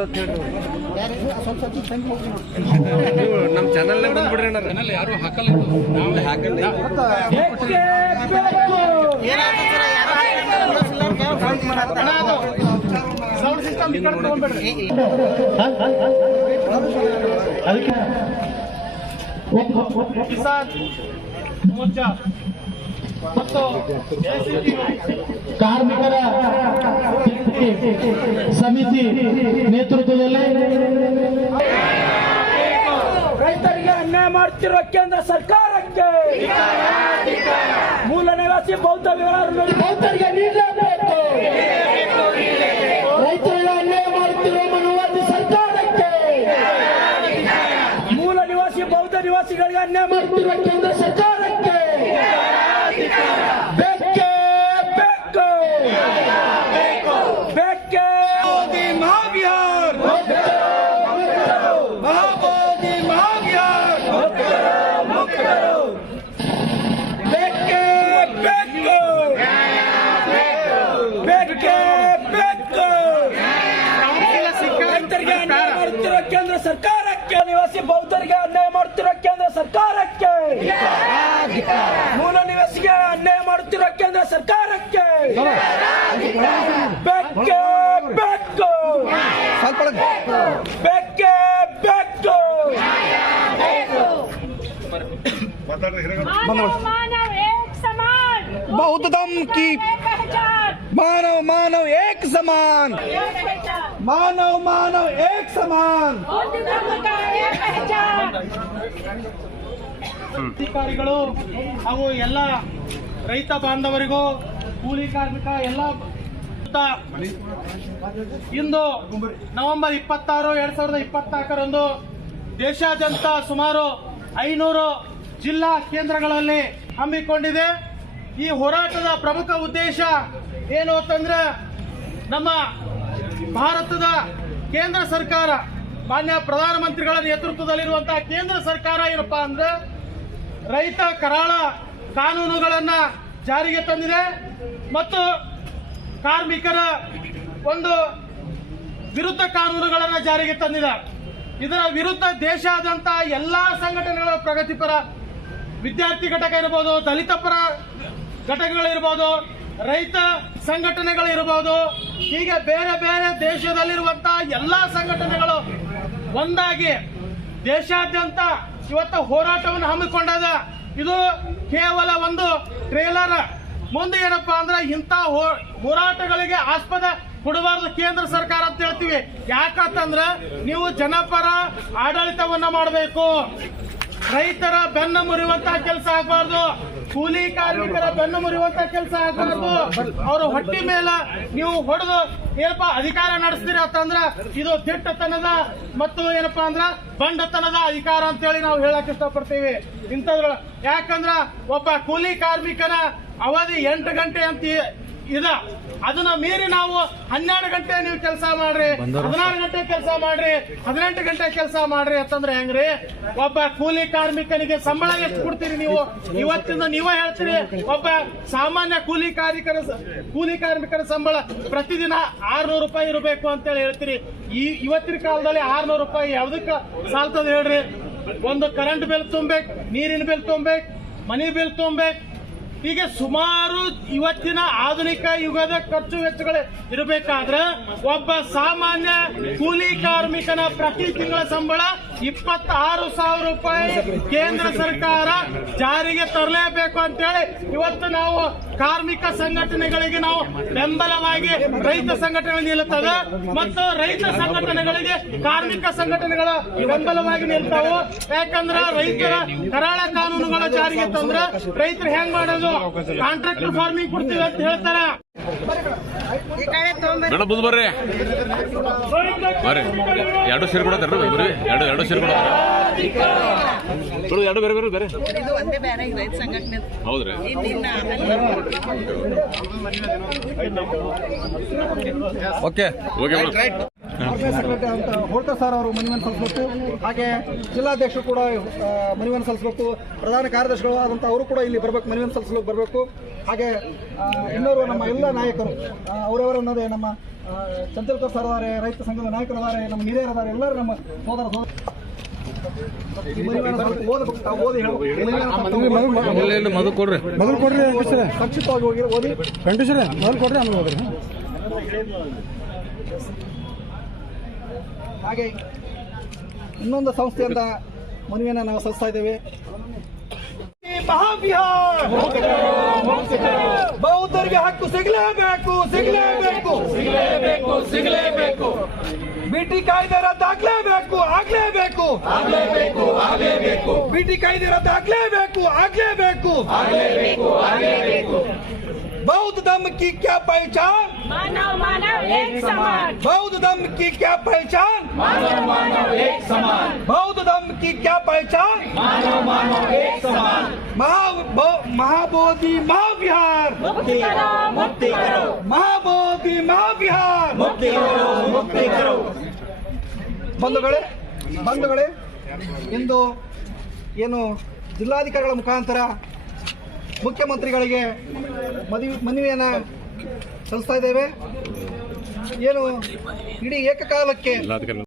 ಬಂದ್ಬಿಡತ್ತೆ ಹೇಳ್ರಿ ನಮ್ಮ ಚಾನಲ್ ಬಂದ್ಬಿಡ್ರಿ ಅಣ್ಣ ಯಾರು ಹಾಕಲ್ಲ ನಾವು ಹಾಕಲ್ಲ ಸೌಂಡ್ ಸಿಸ್ಟಮ್ ತಗೊಂಡ್ಬಿಡ್ರಿ ಅದಕ್ಕೆ ಕಿಸಾನ್ ಮೋರ್ಚಾ ಮತ್ತು ಕಾರ್ಮಿಕರ ಸಮಿತಿ ನೇತೃತ್ವದಲ್ಲಿ ರೈತರಿಗೆ ಅನ್ಯಾಯ ಮಾಡುತ್ತಿರುವ ಕೇಂದ್ರ ಸರ್ಕಾರಕ್ಕೆ ಮೂಲ ನಿವಾಸಿ ಬೌದ್ಧ ರೈತರಿಗೆ ನೀಡಲೇಬೇಕು. ರೈತರಿಗೆ ಅನ್ಯಾಯ ಮಾಡುತ್ತಿರುವ ಮನುವಾದಿ ಸರ್ಕಾರಕ್ಕೆ ಮೂಲ ನಿವಾಸಿ ಬೌದ್ಧ ನಿವಾಸಿಗಳಿಗೆ ಅನ್ಯಾಯ ಮಾಡುತ್ತಿರುವ ಕೇಂದ್ರ ಸರ್ಕಾರಕ್ಕೆ ಬೇಕೇ ಬೇಕು ಬೇಕೇ ಮೋದಿ ಮಹಾವಿಹಾರ್ ಮಹಾಮೋದಿ ಮಹಾವಿಹಾರ್ ಬೇಕೇ ಬೇಕು ಬೇಕೇ ಬೇಕು ರೈತರಿಗೆ ಅನ್ಯಾಯ ಮಾಡುತ್ತಿರುವ ಕೇಂದ್ರ ಸರ್ಕಾರಕ್ಕೆ ನಿವಾಸಿ ಬೌದ್ಧರಿಗೆ ಅನ್ಯಾಯ ಮಾಡುತ್ತಿರುವ ಕೇಂದ್ರ ಸರ್ಕಾರಕ್ಕೆ ಮೂಲ ನಿವಾಸಿಗೆ ಅನ್ಯಾಯ ಮಾಡುತ್ತಿರುವ ಕೇಂದ್ರ ಸರ್ಕಾರಕ್ಕೆ ಬೇಕೇ ಬೇಕು ಬೇಕೇ ಬೇಕು मानव एक समान बौद्ध धर्म की मानव मानव एक समान मानव मानव एक समान बौद्ध धर्म का एक पहचान ಅಧಿಕಾರಿಗಳು ಹಾಗೂ ಎಲ್ಲ ರೈತ ಬಾಂಧವರಿಗೂ ಕೂಲಿ ಕಾರ್ಮಿಕ ಎಲ್ಲ ಇಂದು ನವೆಂಬರ್ 26, 2024ರಂದು ದೇಶಾದ್ಯಂತ ಸುಮಾರು 500 ಜಿಲ್ಲಾ ಕೇಂದ್ರಗಳಲ್ಲಿ ಹಮ್ಮಿಕೊಂಡಿದೆ. ಈ ಹೋರಾಟದ ಪ್ರಮುಖ ಉದ್ದೇಶ ಏನು ಅಂತಂದ್ರೆ ನಮ್ಮ ಭಾರತದ ಕೇಂದ್ರ ಸರ್ಕಾರ ಮಾನ್ಯ ಪ್ರಧಾನಮಂತ್ರಿಗಳ ನೇತೃತ್ವದಲ್ಲಿರುವಂತಹ ಕೇಂದ್ರ ಸರ್ಕಾರ ಏನಪ್ಪಾ ಅಂದ್ರೆ ರೈತ ಕರಾಳ ಕಾನೂನುಗಳನ್ನ ಜಾರಿಗೆ ತಂದಿದೆ ಮತ್ತು ಕಾರ್ಮಿಕರ ಒಂದು ವಿರುದ್ಧ ಕಾನೂನುಗಳನ್ನ ಜಾರಿಗೆ ತಂದಿದೆ. ಇದರ ವಿರುದ್ಧ ದೇಶಾದ್ಯಂತ ಎಲ್ಲಾ ಸಂಘಟನೆಗಳ ಪ್ರಗತಿಪರ ವಿದ್ಯಾರ್ಥಿ ಘಟಕ ಇರಬಹುದು, ದಲಿತ ಪರ ಘಟಕಗಳಿರ್ಬೋದು, ರೈತ ಸಂಘಟನೆಗಳಿರಬಹುದು, ಹೀಗೆ ಬೇರೆ ಬೇರೆ ದೇಶದಲ್ಲಿರುವಂತಹ ಎಲ್ಲಾ ಸಂಘಟನೆಗಳು ಒಂದಾಗಿ ದೇಶಾದ್ಯಂತ ಇವತ್ತು ಹೋರಾಟವನ್ನು ಹಮ್ಮಿಕೊಂಡದ. ಇದು ಕೇವಲ ಒಂದು ಟ್ರೇಲರ್. ಮುಂದೆ ಏನಪ್ಪಾ ಅಂದ್ರೆ ಇಂಥ ಹೋರಾಟಗಳಿಗೆ ಆಸ್ಪದ ಕೊಡಬಾರದು ಕೇಂದ್ರ ಸರ್ಕಾರ ಅಂತ ಹೇಳ್ತೀವಿ. ಯಾಕಂತಂದ್ರೆ ನೀವು ಜನಪರ ಆಡಳಿತವನ್ನ ಮಾಡಬೇಕು. ರೈತರ ಬೆನ್ನು ಮುರಿಯುವಂತಹ ಕೆಲಸ ಆಗಬಾರ್ದು, ಕೂಲಿ ಕಾರ್ಮಿಕರ ಬೆನ್ನು ಮುರಿಯುವಂತಹ ಕೆಲಸ ಆಗಬಾರ್ದು. ಅವರು ಹೊಟ್ಟಿ ಮೇಲೆ ನೀವು ಹೊಡೆದು ಏನಪ್ಪಾ ಅಧಿಕಾರ ನಡೆಸ್ತೀರಿ ಅಂತಂದ್ರ ಇದು ದಿಟ್ಟತನದ ಮತ್ತು ಏನಪ್ಪಾ ಅಂದ್ರ ಬಂಡತನದ ಅಧಿಕಾರ ಅಂತೇಳಿ ನಾವು ಹೇಳಕ್ ಇಷ್ಟಪಡ್ತೀವಿ. ಇಂಥದ್ರ ಯಾಕಂದ್ರ ಒಬ್ಬ ಕೂಲಿ ಕಾರ್ಮಿಕನ ಅವಧಿ 8 ಗಂಟೆ ಅಂತ ಇದೆ. ಅದನ್ನ ಮೀರಿ ನಾವು 12 ಗಂಟೆ ನೀವು ಕೆಲಸ ಮಾಡ್ರಿ, 16 ಗಂಟೆ ಕೆಲಸ ಮಾಡ್ರಿ, 18 ಗಂಟೆ ಕೆಲಸ ಮಾಡ್ರಿ ಅಂತಂದ್ರೆ ಹೆಂಗ್ರಿ? ಒಬ್ಬ ಕೂಲಿ ಕಾರ್ಮಿಕನಿಗೆ ಸಂಬಳ ಎಷ್ಟು ಕೊಡ್ತೀರಿ ನೀವು? ಇವತ್ತಿಂದ ನೀವೇ ಹೇಳ್ತೀರಿ ಒಬ್ಬ ಸಾಮಾನ್ಯ ಕೂಲಿ ಕಾರ್ಮಿಕರ ಸಂಬಳ ಪ್ರತಿದಿನ 600 ರೂಪಾಯಿ ಇರಬೇಕು ಅಂತೇಳಿ ಹೇಳ್ತೀರಿ. ಇವತ್ತಿನ ಕಾಲದಲ್ಲಿ 600 ರೂಪಾಯಿ ಯಾವ್ದಕ್ಕೆ ಸಾಲ್ತದ ಹೇಳ್ರಿ? ಒಂದು ಕರೆಂಟ್ ಬಿಲ್ ತುಂಬೇಕು, ನೀರಿನ ಬಿಲ್ ತುಂಬೇಕು, ಮನಿ ಬಿಲ್ ತುಂಬೇಕು, ಹೀಗೆ ಸುಮಾರು ಇವತ್ತಿನ ಆಧುನಿಕ ಯುಗದ ಖರ್ಚು ವೆಚ್ಚಗಳು ಇರಬೇಕಾದ್ರೆ ಒಬ್ಬ ಸಾಮಾನ್ಯ ಕೂಲಿ ಕಾರ್ಮಿಕನ ಪ್ರತಿ ತಿಂಗಳ ಸಂಬಳ 26,000 ರೂಪಾಯಿ ಕೇಂದ್ರ ಸರ್ಕಾರ ಜಾರಿಗೆ ತರಲೇಬೇಕು ಅಂತೇಳಿ ಇವತ್ತು ನಾವು ಕಾರ್ಮಿಕ ಸಂಘಟನೆಗಳಿಗೆ ನಾವು ಬೆಂಬಲವಾಗಿ ರೈತ ಸಂಘಟನೆ ನಿಲ್ಲುತ್ತದೆ ಮತ್ತು ರೈತ ಸಂಘಟನೆಗಳಿಗೆ ಕಾರ್ಮಿಕ ಸಂಘಟನೆಗಳ ಬೆಂಬಲವಾಗಿ ನಿಲ್ತಾವು. ಯಾಕಂದ್ರೆ ರೈತರ ಕರಾಳ ಕಾನೂನುಗಳ ಜಾರಿಗೆ ತಂದ್ರೆ ರೈತರು ಹೆಂಗ್ ಮಾಡೋದು? ಕಾಂಟ್ರಾಕ್ಟರ್ ಫಾರ್ಮಿಂಗ್ ಕೊಡ್ತೀವಿ ಅಂತ ಹೇಳ್ತಾರ. ಮೇಡಮ್ ಮುಂದೆ ಬರ್ರಿ ಬರ್ರಿ. 2 ಸೇರ್ ಕೊಡೋದ್ರಿ, ಬರ್ರಿ 2 ಸೇರ್ ಕೊಡೋದ್ರ ಎರಡು ಬೇರೆ ಬೇರೆ ಬೇರೆ ಹೌದ್ರಿ. ಓಕೆ ಓಕೆ ಅಂತ ಹೋಳ್ಕರ್ ಸರ್ ಅವರು ಮನವಿಯನ್ನು ಸಲ್ಲಿಸಬೇಕು. ಹಾಗೆ ಜಿಲ್ಲಾಧ್ಯಕ್ಷರು ಕೂಡ ಮನವಿಯನ್ನು ಸಲ್ಲಿಸಬೇಕು. ಪ್ರಧಾನ ಕಾರ್ಯದರ್ಶಿಗಳು ಆದಂತ ಅವರು ಕೂಡ ಇಲ್ಲಿ ಬರಬೇಕು, ಮನವಿಯನ್ನು ಸಲ್ಲಿಸಲು ಬರಬೇಕು. ಹಾಗೆ ಇನ್ನೋರ್ವ ನಮ್ಮ ಎಲ್ಲ ನಾಯಕರು ಅವರವರನ್ನೋದೇ ನಮ್ಮ ಚಂಚಲ್ಕರ್ ಸರ್ ಅದಾರೆ, ರೈತ ಸಂಘದ ನಾಯಕರದಾರೆ, ನಮ್ಮ ಹಿರಿಯರದಾರೆ, ಎಲ್ಲರೂ ನಮ್ಮ ಸೋದರ ಮಗು ಕೊಡ್ರಿ ಸಂಕ್ಷಿಪ್ತವಾಗಿ ಹೋಗಿ ಓದಿ ಮೊದಲು ಕೊಡ್ರಿ ಆಮೇಲೆ ಹೋಗ್ರಿ. ಹಾಗೆ ಇನ್ನೊಂದು ಸಂಸ್ಥೆಯಿಂದ ಮನವಿಯನ್ನು ನಾವು ಸಲ್ಲಿಸ್ತಾ ಇದ್ದೇವೆ. ಮಹಾವಿಹಾರ್ ಬೌದ್ಧರಿಗೆ ಹಕ್ಕು ಸಿಗಲೇಬೇಕು, ಸಿಗಲೇಬೇಕು, ಸಿಗಲೇಬೇಕು, ಸಿಗಲೇಬೇಕು. ಬಿಟಿ ಕಾಯ್ದೆ ರದ್ದಾಗಲೇಬೇಕು, ಆಗ್ಲೇಬೇಕು, ಆಗ್ಲೇಬೇಕು, ಆಗ್ಲೇಬೇಕು. ಬಿಟಿ ಕಾಯ್ದೆ ರದ್ದಾಗಲೇಬೇಕು, ಆಗ್ಲೇಬೇಕು, ಆಗ್ಲೇಬೇಕು, ಆಗ್ಲೇಬೇಕು. बौद्ध धर्म की क्या पहचान? मानव मानव एक समान। बौद्ध धर्म की क्या पहचान? मानव मानव एक समान। बौद्ध धर्म की क्या पहचान? मानव मानव एक समान। महाबोधि महाविहार मुक्ति करो, मुक्ति करो। महाबोधि महाविहार मुक्ति करो, मुक्ति करो. ಬಂಧುಗಳೇ ಇಂದು ಏನು ಜಿಲ್ಲಾಧಿಕಾರಿಗಳ ಮುಖಾಂತರ ಮುಖ್ಯಮಂತ್ರಿಗಳಿಗೆ ಮನವಿಯನ್ನು ಸಲ್ಲಿಸ್ತಾ ಇದ್ದೇವೆ. ಏನು ಇಡೀ ಏಕಕಾಲಕ್ಕೆ